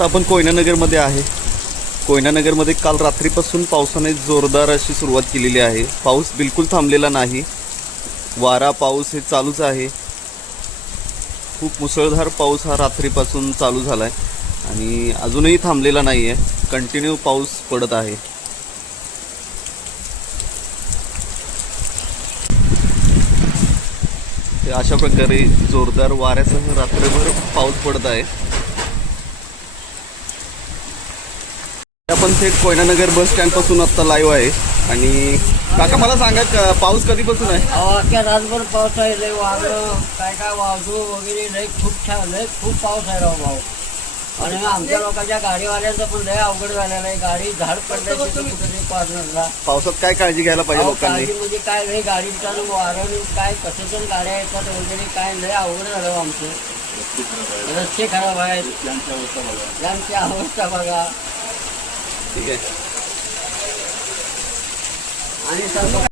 आपण कोयनानगरमध्ये आहे. कोयनानगरमध्ये काल रात्रीपासून पावसाने जोरदार अशी सुरुवात केलेली आहे. पाऊस बिलकुल थांबलेला नाही. वारा पाऊस हे चालूच आहे. खूप मुसळधार पाऊस हा रात्रीपासून चालू झाला आहे आणि अजूनही थांबलेला नाही आहे कंटिन्यू पाऊस पडत आहे. अशा प्रकारे जोरदार वाऱ्यासह रात्रभर पाऊस पडत आहे. आपण थेट कोयनानगर बस स्टँडपासून आता लाईव्ह आहे. आणि काका मला सांगा क- पाऊस कधीपासून आहे? अख्ख्या रातभर पाऊस आहे लय वारं काय काय वाजू वगैरे लय खूप छान लय खूप पाऊस आहे राव भाऊ. आणि आमच्या लोकांच्या गाडीवाल्यांचं पण लय अवघड झालेलं आहे. गाडी झाड पडलंय तिथं कुठेतरी कॉर्नरला पावसात काय काळजी घ्यायला पाहिजे लोकांनी? काळजी म्हणजे काय लय गाडीचं वारं काय कसं पण गाड्या येतात वगैरे काय लय अवघड झालं हो आमचं. रस्ते खराब आहेत. यांची अवस्था बघा. ठीक आहे. आणि